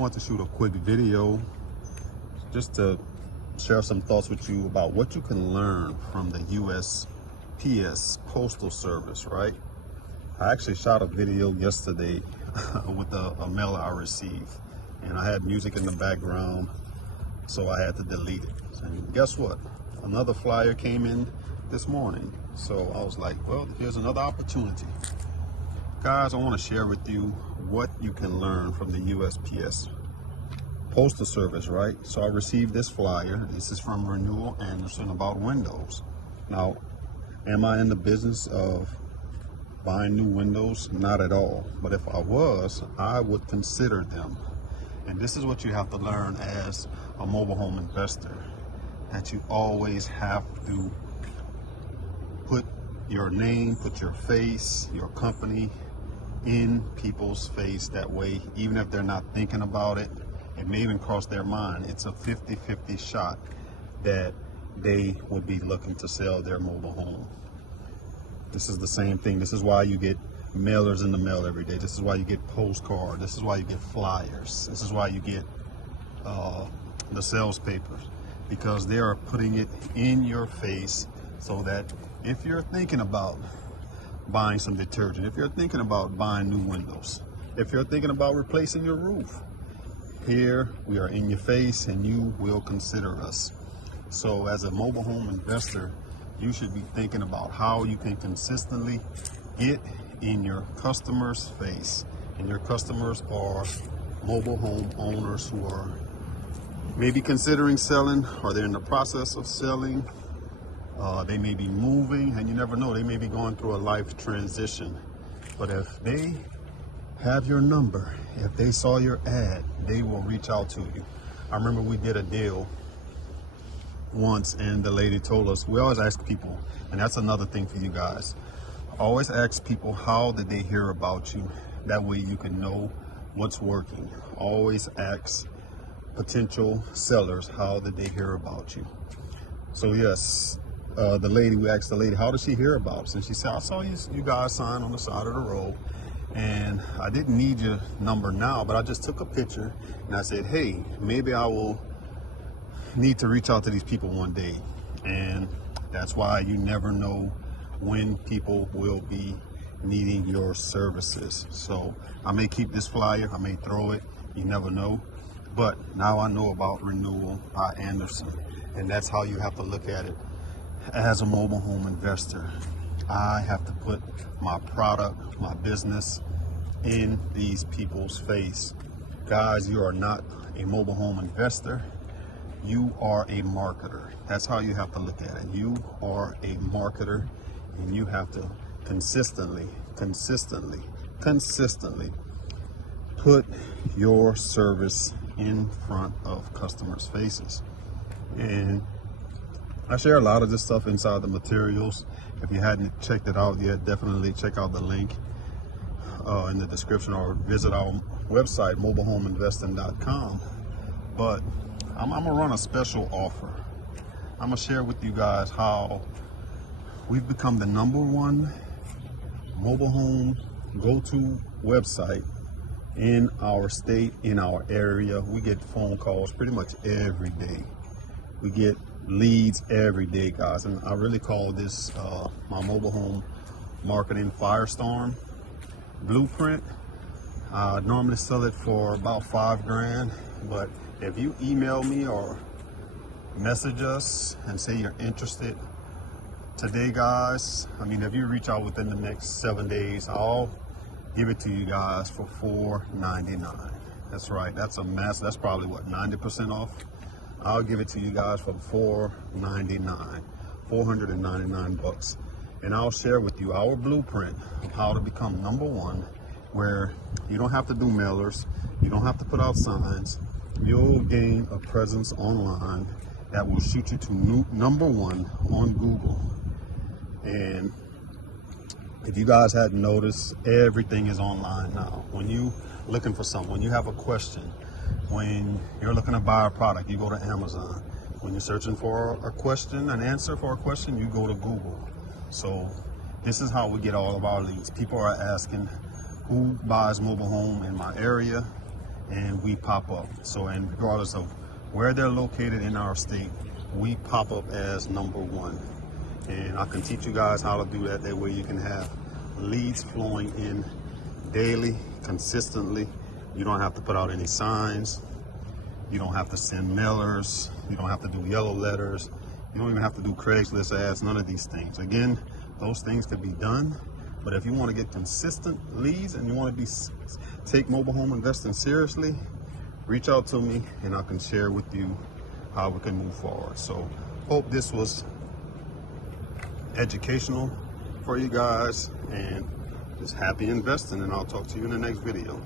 want to shoot a quick video just to share some thoughts with you about what you can learn from the USPS Postal Service, right? I actually shot a video yesterday with a mail I received, and I had music in the background, so I had to delete it. And guess what? Another flyer came in this morning, so I was like, well, here's another opportunity. Guys, I want to share with you what you can learn from the USPS Postal Service, right? So I received this flyer. This is from Renewal Anderson about windows. Now, am I in the business of buying new windows? Not at all. But if I was, I would consider them. And this is what you have to learn as a mobile home investor, that you always have to put your name, put your face, your company in people's face. That way, even if they're not thinking about it, it may even cross their mind. It's a 50-50 shot that they would be looking to sell their mobile home. This is the same thing. This is why you get mailers in the mail every day. This is why you get postcards. This is why you get flyers. This is why you get the sales papers, because they are putting it in your face so that if you're thinking about buying some detergent, if you're thinking about buying new windows, if you're thinking about replacing your roof, here we are in your face and you will consider us. So as a mobile home investor, you should be thinking about how you can consistently get in your customers' face. And your customers are mobile home owners who are maybe considering selling, or they're in the process of selling. They may be moving, and you never know, they may be going through a life transition. But if they have your number, if they saw your ad, they will reach out to you. I remember we did a deal once, and the lady told us, we always ask people, and that's another thing for you guys, always ask people, how did they hear about you? That way you can know what's working. Always ask potential sellers, how did they hear about you? So yes, we asked the lady, how did she hear about us? And she said, I saw you guys sign on the side of the road, and I didn't need your number now, but I just took a picture and I said, hey, maybe I will need to reach out to these people one day. And that's why you never know when people will be needing your services. So I may keep this flyer, I may throw it, you never know. But now I know about Renewal by Anderson, and that's how you have to look at it as a mobile home investor. I have to put my product, my business in these people's face. Guys, you are not a mobile home investor. You are a marketer. That's how you have to look at it. You are a marketer, and you have to consistently put your service in front of customers' faces. And I share a lot of this stuff inside the materials. If you hadn't checked it out yet, definitely check out the link in the description, or visit our website, mobilehomeinvesting.com. But I'm gonna run a special offer. I'm gonna share with you guys how we've become the #1 mobile home go-to website in our state, in our area. We get phone calls pretty much every day. We get leads every day, guys, and I really call this my mobile home marketing firestorm blueprint. I normally sell it for about $5 grand, but if you email me or message us and say you're interested today, guys, I mean, if you reach out within the next 7 days, I'll give it to you guys for $4.99. That's right, that's a mess. That's probably what, 90% off. I'll give it to you guys for $4.99, $499, and I'll share with you our blueprint of how to become #1, where you don't have to do mailers, you don't have to put out signs. You'll gain a presence online that will shoot you to #1 on Google. And if you guys hadn't noticed, everything is online now. When you looking for something, when you have a question, when you're looking to buy a product, you go to Amazon. When you're searching for a question, an answer for a question, you go to Google. So this is how we get all of our leads. People are asking, who buys mobile home in my area? and we pop up. So, and regardless of where they're located in our state, we pop up as #1. And I can teach you guys how to do that. That way you can have leads flowing in daily, consistently. You don't have to put out any signs. You don't have to send mailers. You don't have to do yellow letters. You don't even have to do Craigslist ads, none of these things. Again, those things could be done, but if you want to get consistent leads and you want to take mobile home investing seriously, reach out to me and I can share with you how we can move forward. So hope this was educational for you guys, and just happy investing, and I'll talk to you in the next video.